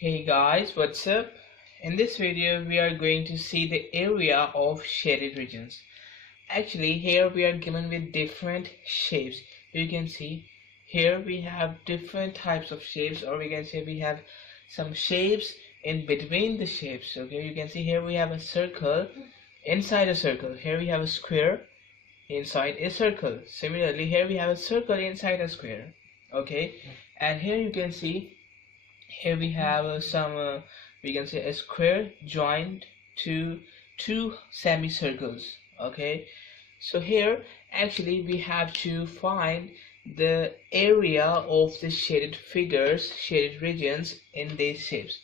Hey guys, what's up? In this video we are going to see the area of shaded regions. Actually here we are given with different shapes. You can see here we have different types of shapes, or we can say we have some shapes in between the shapes. Okay, you can see here we have a circle inside a circle. Here we have a square inside a circle. Similarly here we have a circle inside a square. Okay, and here you can see here we have some we can say a square joined to two semicircles. Okay, so here actually we have to find the area of the shaded figures, shaded regions in these shapes.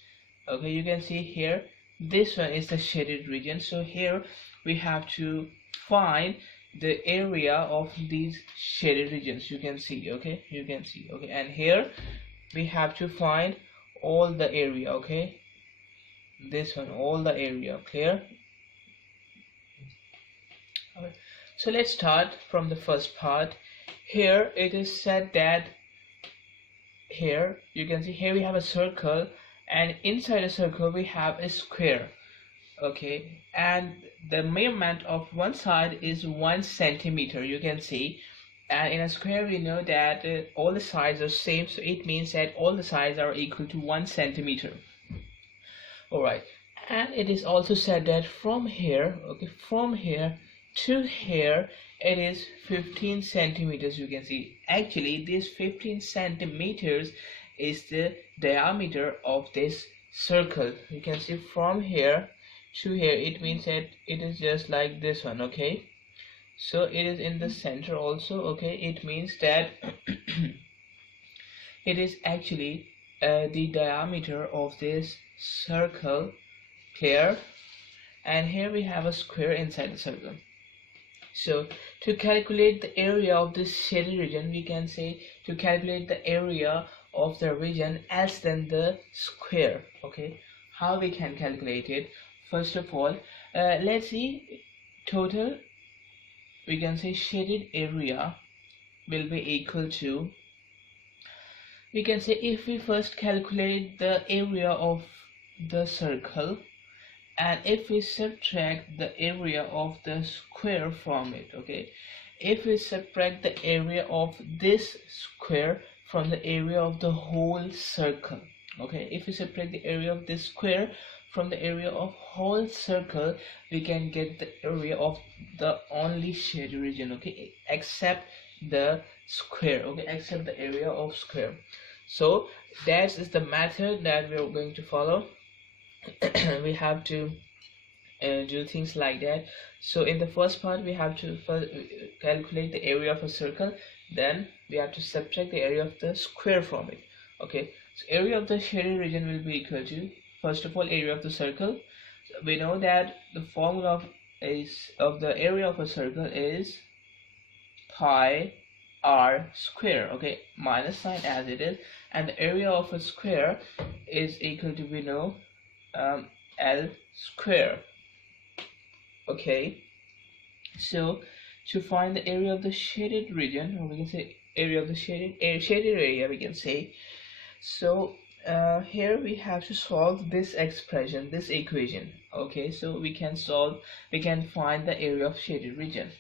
Okay, you can see here this one is the shaded region, so here we have to find the area of these shaded regions. You can see, okay, you can see, okay, and here we have to find all the area. Okay, this one, all the area. Clear? Okay. So let's start from the first part. Here it is said that here you can see here we have a circle, and inside a circle we have a square. Okay, and the measurement of one side is 1 centimeter. You can see, and in a square we know that all the sides are same, so it means that all the sides are equal to 1 centimeter. Alright, and it is also said that from here, okay, from here to here it is 15 centimeters. You can see actually this 15 centimeters is the diameter of this circle. You can see from here to here, it means that it is just like this one. Okay, so it is in the center also. Okay, it means that it is actually the diameter of this circle. Clear? And here we have a square inside the circle. So to calculate the area of this shaded region, we can say to calculate the area of the region else than the square. Okay, how we can calculate it? First of all, let's see total. We can say shaded area will be equal to, we can say, if we first calculate the area of the circle and if we subtract the area of the square from it. Okay, if we subtract the area of this square from the area of the whole circle. Okay, if we subtract the area of this square from the area of whole circle, we can get the area of the only shaded region. Okay, except the square. Okay, except the area of square. So that is the method that we are going to follow. We have to do things like that. So in the first part we have to first calculate the area of a circle, then we have to subtract the area of the square from it. Okay, so area of the shaded region will be equal to, first of all, area of the circle. We know that the formula of the area of a circle is pi r square. Okay, minus sign as it is, and the area of a square is equal to, we know, L square. Okay, so to find the area of the shaded region, or we can say area of the shaded area, we can say. So here we have to solve this expression, this equation. Okay, so we can find the area of shaded region.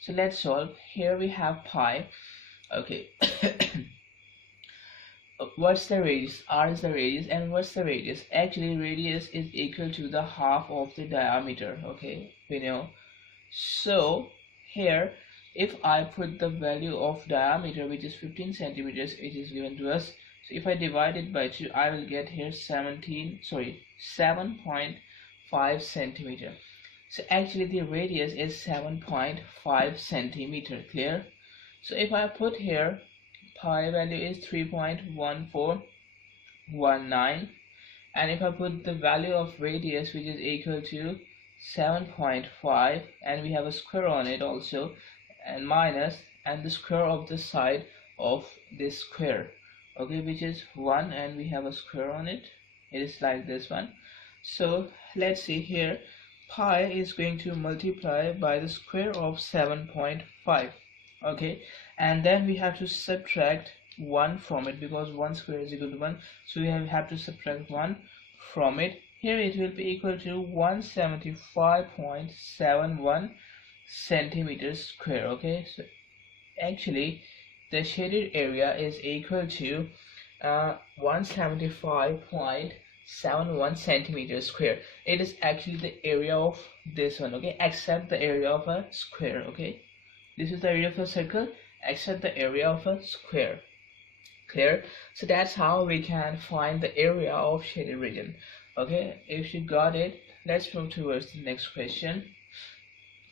So let's solve. Here we have pi. Okay. What's the radius? R is the radius, and what's the radius? Actually radius is equal to the half of the diameter. Okay, we know. So here if I put the value of diameter, which is 15 centimeters, it is given to us. So if I divide it by 2, I will get here 7.5 centimeter. So actually the radius is 7.5 centimeter. Clear? So if I put here pi value is 3.1419, and if I put the value of radius, which is equal to 7.5, and we have a square on it also, and minus, and the square of the side of this square, okay, which is 1, and we have a square on it. It is like this one. So let's see here, pi is going to multiply by the square of 7.5. okay, and then we have to subtract 1 from it, because 1 square is equal to 1, so we have to subtract 1 from it. Here it will be equal to 175.71 centimeters square. Okay, so actually the shaded area is equal to 175.71 centimeters square. It is actually the area of this one, okay, except the area of a square. Okay, this is the area of a circle except the area of a square. Clear? So that's how we can find the area of shaded region. Okay, if you got it, let's move towards the next question.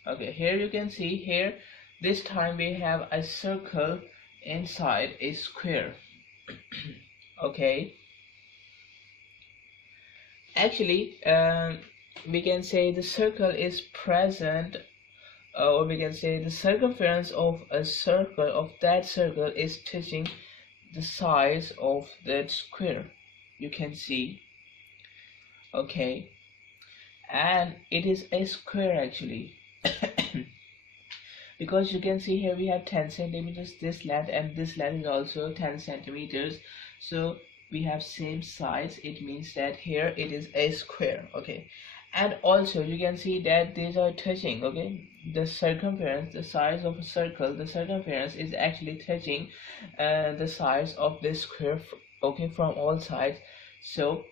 Okay, here you can see here, this time we have a circle inside a square. Okay, actually we can say the circle is present, or we can say the circumference of a circle, of that circle, is touching the size of that square, you can see. Okay, and it is a square actually. Because you can see here we have 10 centimeters this length, and this length is also 10 centimeters, so we have same size. It means that here it is a square. Okay, and also you can see that these are touching. Okay, the circumference, the size of a circle, the circumference is actually touching the size of this square, okay, from all sides. So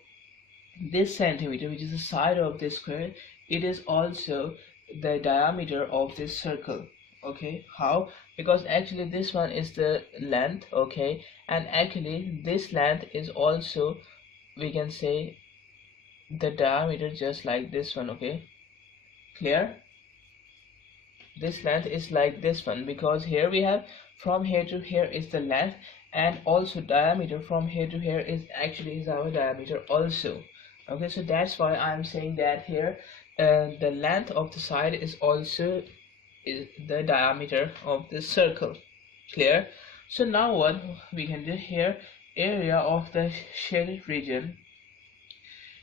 this centimeter, which is the side of this square, it is also the diameter of this circle. Okay, how? Because actually this one is the length, okay, and actually this length is also, we can say, the diameter, just like this one. Okay, clear? This length is like this one, because here we have from here to here is the length, and also diameter from here to here is actually is our diameter also. Okay, so that's why I'm saying that here the length of the side is also is the diameter of the circle. Clear? So now what we can do here, area of the shaded region,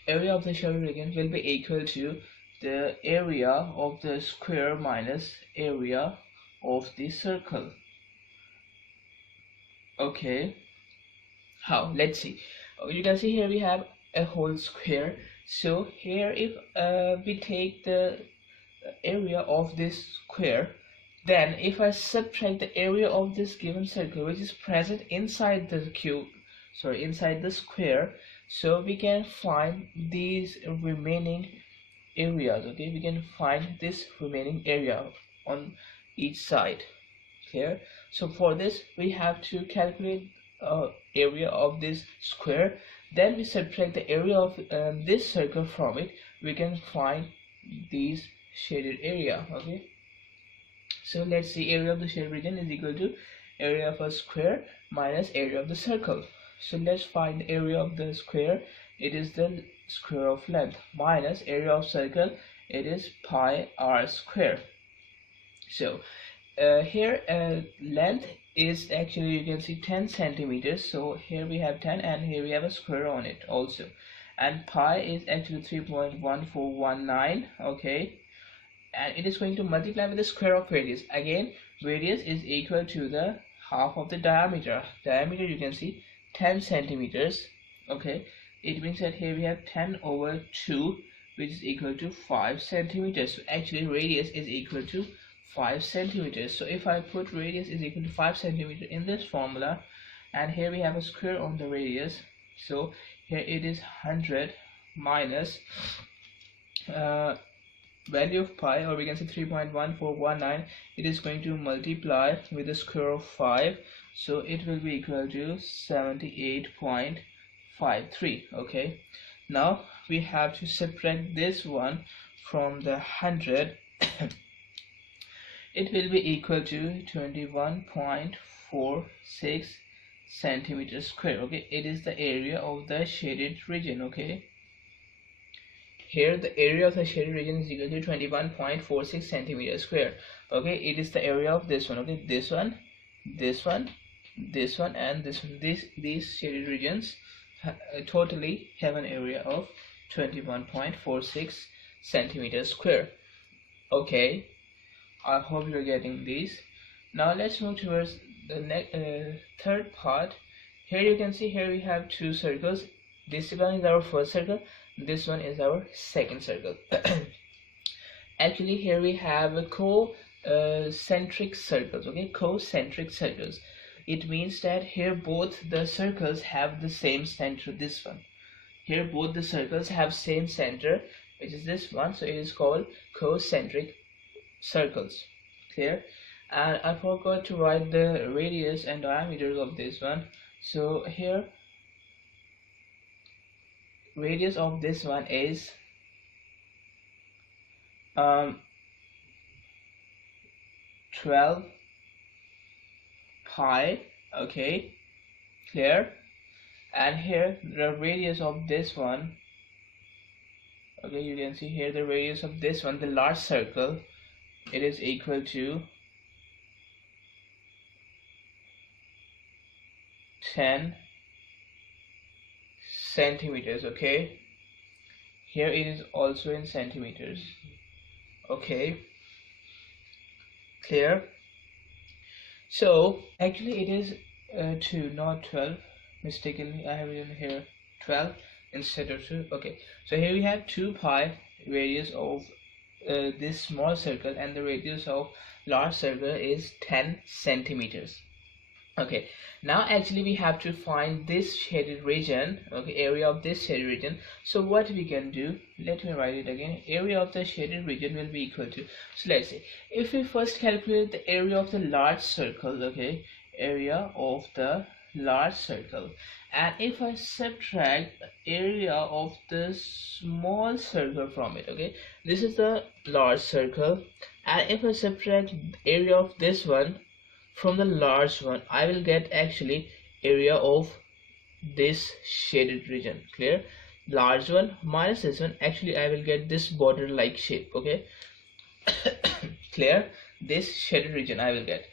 area of the shaded region will be equal to the area of the square minus area of the circle. Okay, how? Let's see. You can see here we have a whole square. So here if we take the area of this square, then if I subtract the area of this given circle, which is present inside the inside the square, so we can find these remaining areas. Okay, we can find this remaining area on each side. Clear? So for this we have to calculate area of this square, then we subtract the area of this circle from it, we can find these shaded area. Okay, so let's see, area of the shaded region is equal to area of a square minus area of the circle. So let's find the area of the square, it is the square of length, minus area of circle, it is pi r square. So here length is actually, you can see 10 centimeters, so here we have 10 and here we have a square on it also, and pi is actually 3.1419. okay, and it is going to multiply with the square of radius. Again, radius is equal to the half of the diameter. Diameter, you can see 10 centimeters. Okay, it means that here we have 10 over 2, which is equal to 5 centimeters. So actually radius is equal to 5 centimeters. So if I put radius is equal to 5 centimeters in this formula, and here we have a square on the radius, so here it is 100 minus value of pi, or we can say 3.1419, it is going to multiply with the square of 5, so it will be equal to 78.53. okay, now we have to subtract this one from the 100. It will be equal to 21.46 centimeters square. Okay, it is the area of the shaded region. Okay, here the area of the shaded region is equal to 21.46 centimeters square. Okay, it is the area of this one. Okay, this one, this one, this one, and this one. These shaded regions totally have an area of 21.46 centimeters square. Okay, I hope you're getting these. Now let's move towards the third part, here you can see here we have two circles. This one is our first circle, this one is our second circle. Actually here we have a concentric circles. Okay, concentric circles. It means that here both the circles have the same center. This one here, both the circles have same center, which is this one, so it is called concentric circles. Clear? And I forgot to write the radius and diameters of this one. So here radius of this one is 12 pi. Okay, clear? And here the radius of this one, okay, you can see here the radius of this one, the large circle, it is equal to 10 centimeters. Okay, here it is also in centimeters. Okay, clear? So actually it is 2, not 12. Mistakenly I have written here 12 instead of 2. Okay, so here we have 2 pi radius of this small circle, and the radius of large circle is 10 centimeters. Okay, now actually we have to find this shaded region. Okay, area of this shaded region. So what we can do, let me write it again. Area of the shaded region will be equal to, so let's say if we first calculate the area of the large circle, okay, area of the large circle, and if I subtract the area of the small circle from it, okay, this is the large circle, and if I subtract area of this one from the large one, I will get actually area of this shaded region. Clear? Large one minus this one, actually I will get this border like shape. Okay. Clear? This shaded region I will get.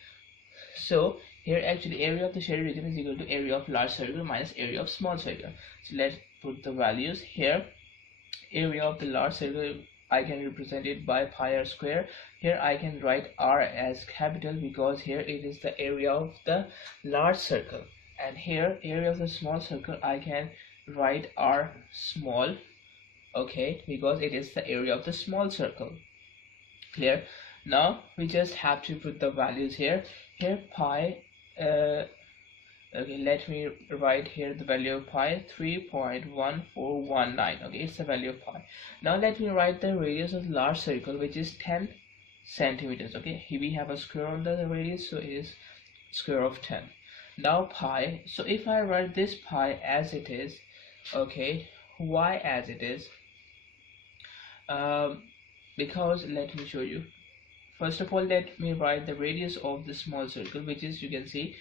So here actually area of the shaded region is equal to area of large circle minus area of small circle. So let's put the values here. Area of the large circle, I can represent it by pi r square. Here I can write r as capital because here it is the area of the large circle, and here area of the small circle I can write r small. Okay, because it is the area of the small circle. Clear? Now we just have to put the values here. Here pi okay, let me write here the value of pi, 3.1419. okay, it's the value of pi. Now let me write the radius of large circle, which is 10 centimeters. Okay, here we have a square on the radius, so it is square of 10. Now pi, so if I write this pi as it is, okay, why as it is? Because let me show you. First of all, let me write the radius of the small circle, which is, you can see,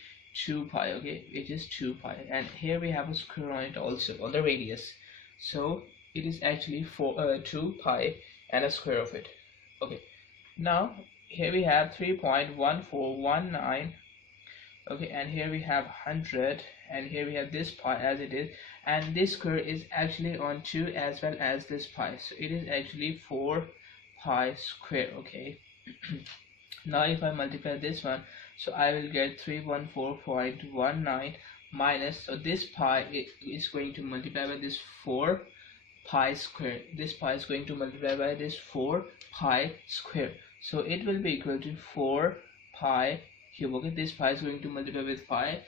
2 pi. Okay, it is 2 pi, and here we have a square on it also, on the radius, so it is actually 2 pi and a square of it. Okay, now here we have 3.1419. okay, and here we have 100, and here we have this pi as it is, and this square is actually on 2 as well as this pi, so it is actually 4 pi square. Okay. Now if I multiply this one, so I will get 314.19 minus, so this pi is going to multiply by this 4 pi square. This pi is going to multiply by this 4 pi square, so it will be equal to 4 pi cube. Okay, this pi is going to multiply with pi,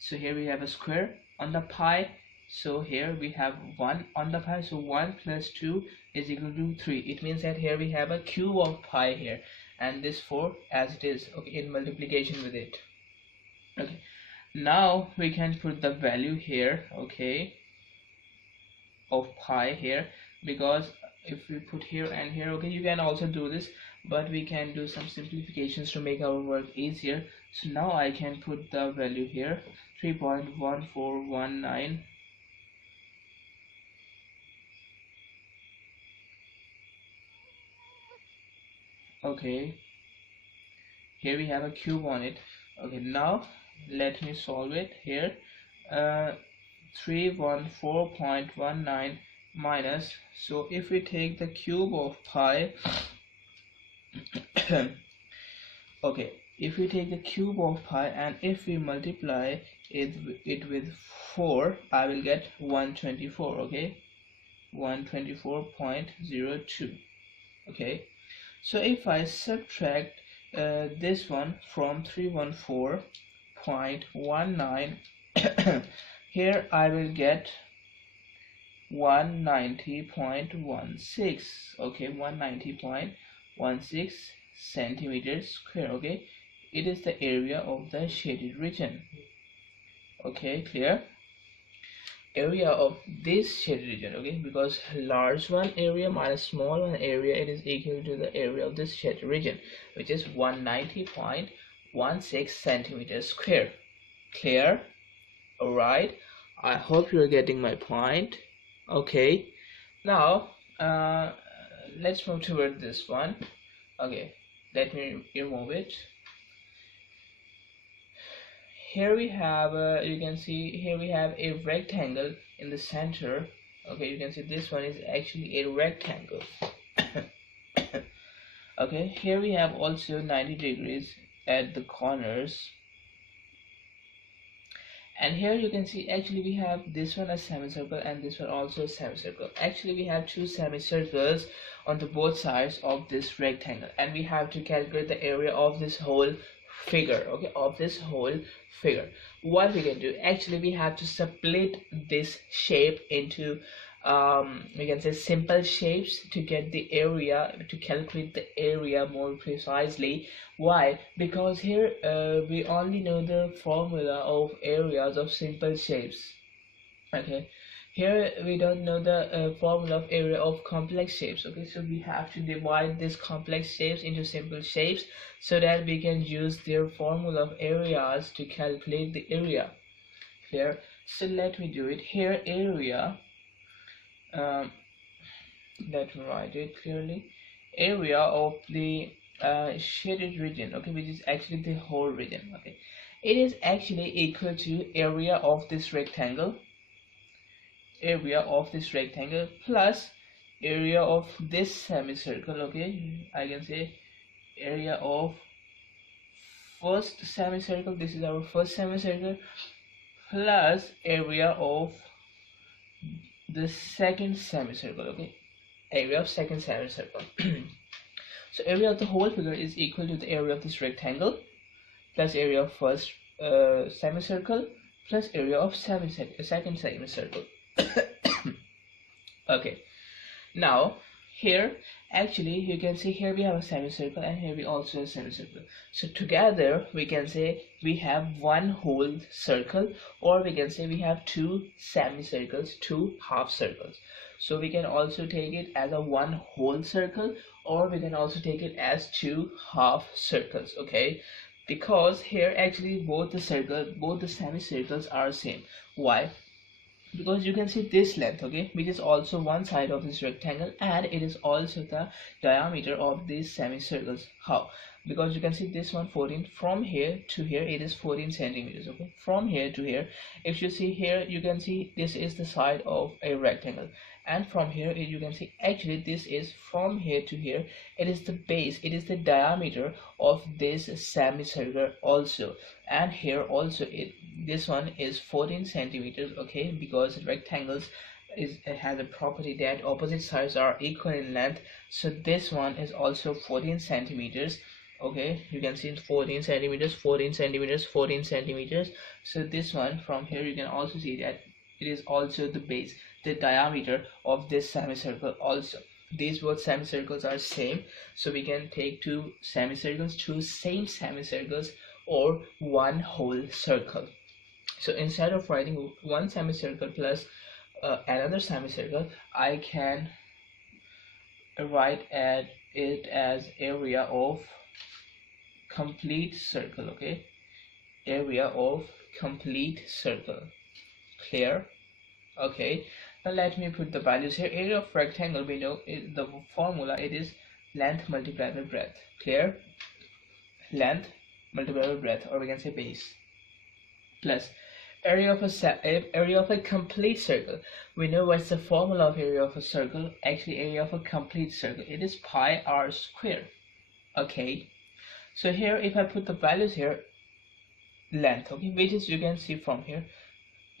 so here we have a square on the pi, so here we have 1 on the pi, so 1 plus 2 is equal to 3. It means that here we have a cube of pi here, and this 4 as it is, okay, in multiplication with it. Okay, now we can put the value here, okay, of pi here, because if we put here and here, okay, you can also do this, but we can do some simplifications to make our work easier. So now I can put the value here, 3.1419. okay, here we have a cube on it. Okay, now let me solve it here. 314.19 minus, so if we take the cube of pi Okay, if we take the cube of pi and if we multiply it with 4, I will get 124. Okay, 124.02. Okay, so if I subtract this one from 314.19, here I will get 190.16. Okay, 190.16 centimeters square. Okay, it is the area of the shaded region. Okay, clear? Area of this shaded region. Okay, because large one area minus small one area, it is equal to the area of this shaded region, which is 190.16 centimeters square. Clear? All right, I hope you're getting my point. Okay, now let's move toward this one. Okay, let me remove it. Here we have you can see here we have a rectangle in the center. Okay, you can see this one is actually a rectangle. Okay, here we have also 90 degrees at the corners, and here you can see actually we have this one a semicircle and this one also a semicircle. Actually we have two semicircles on the both sides of this rectangle, and we have to calculate the area of this whole figure. Okay, of this whole figure. What we can do, actually we have to split this shape into we can say simple shapes to get the area, to calculate the area more precisely. Why? Because here we only know the formula of areas of simple shapes. Okay, here we don't know the formula of area of complex shapes. Okay, so we have to divide these complex shapes into simple shapes so that we can use their formula of areas to calculate the area. Clear? So let me do it. Here area, let me write it clearly. Area of the shaded region, okay, which is actually the whole region. Okay, it is actually equal to area of this rectangle, plus area of this semicircle. Okay, I can say area of first semicircle, this is our first semicircle, plus area of the second semicircle. Okay, area of second semicircle. So area of the whole figure is equal to the area of this rectangle plus area of first semicircle plus area of second semicircle. Okay, now here actually you can see here we have a semicircle and here we also have a semicircle. So together we can say we have one whole circle, or we can say we have two semicircles, two half circles. So we can also take it as a one whole circle, or we can also take it as two half circles. Okay, because here actually both the semicircles are same. Why? Because you can see this length, okay, which is also one side of this rectangle, and it is also the diameter of these semicircles. How? Because you can see this one 14, from here to here it is 14 centimeters. Okay, from here to here, if you see here, you can see this is the side of a rectangle, and from here you can see actually this is from here to here, it is the base, it is the diameter of this semicircle also. And here also this one is 14 centimeters. Okay, because rectangles has a property that opposite sides are equal in length, so this one is also 14 centimeters. Okay, you can see 14 centimeters, 14 centimeters, 14 centimeters. So this one from here you can also see that it is also the base, the diameter of this semicircle also. These both semicircles are same, so we can take two semicircles, two same semicircles, or one whole circle. So instead of writing one semicircle plus another semicircle, I can write it as area of complete circle. Okay, area of complete circle. Clear? Okay, now let me put the values here. Area of rectangle, we know the formula, it is length multiplied by breadth. Clear? Length multiplied by breadth, or we can say base, plus area of a complete circle. We know what's the formula of area of a circle. Actually, area of a complete circle, it is pi r square. Okay, So here, if I put the values here, length, okay, which is, you can see from here,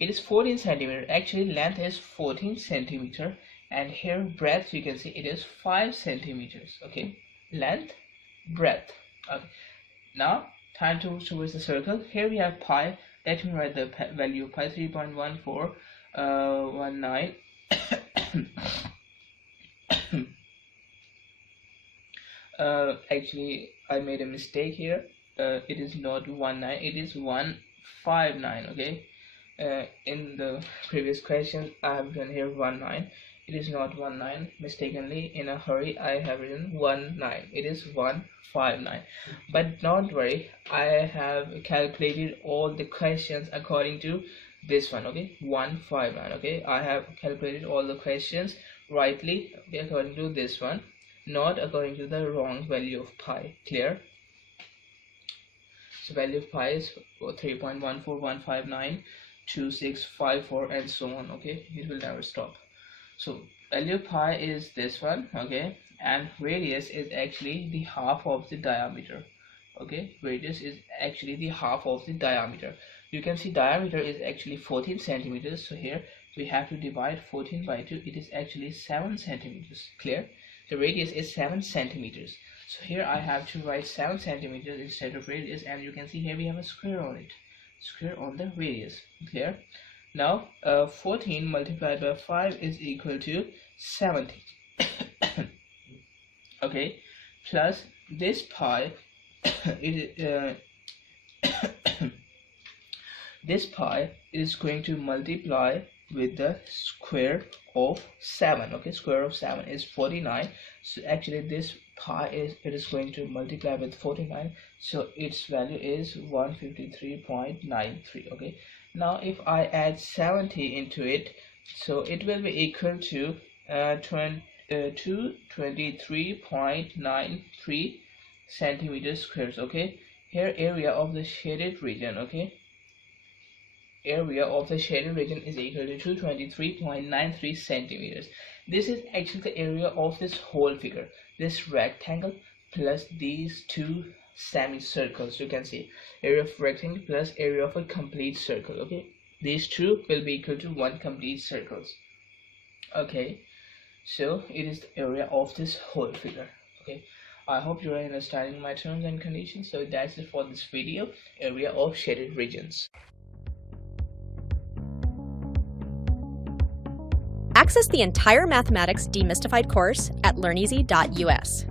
it is 14 centimeter. Actually length is 14 centimeter, and here breadth, you can see it is 5 centimeters. Okay, length, breadth. Okay, now time to choose the circle. Here we have pi. Let me write the value of pi, 3.1419. Actually I made a mistake here. It is not 19, it is 159. Okay, in the previous question I have written here 19. It is not 19. Mistakenly, in a hurry, I have written 19. It is 159. But don't worry, I have calculated all the questions according to this one. Okay, 159. Okay, I have calculated all the questions rightly, okay, according to this one, not according to the wrong value of pi. Clear? So value of pi is 3.141592654 and so on. Okay, it will never stop. So value of pi is this one. Okay, and radius is actually the half of the diameter. Okay, radius is actually the half of the diameter. You can see diameter is actually 14 centimeters. So here we have to divide 14 by 2. It is actually 7 centimeters. Clear? The radius is 7 centimeters. So here I have to write 7 centimeters instead of radius, and you can see here we have a square on it. Square on the radius. Clear? Now 14 multiplied by 5 is equal to 70. Okay, plus this pi this pi is going to multiply with the square of 7. Okay, square of 7 is 49. So actually this pi is going to multiply with 49, so its value is 153.93. okay, now if I add 70 into it, so it will be equal to 223.93 centimeters squares. Okay, here area of the shaded region, okay, area of the shaded region is equal to 223.93 centimeters. This is actually the area of this whole figure, this rectangle plus these two semicircles. You can see area of rectangle plus area of a complete circle. Okay, these two will be equal to one complete circles. Okay, so it is the area of this whole figure. Okay, I hope you are understanding my terms and conditions. So that's it for this video, area of shaded regions. Access the entire Mathematics Demystified course at learneasy.us.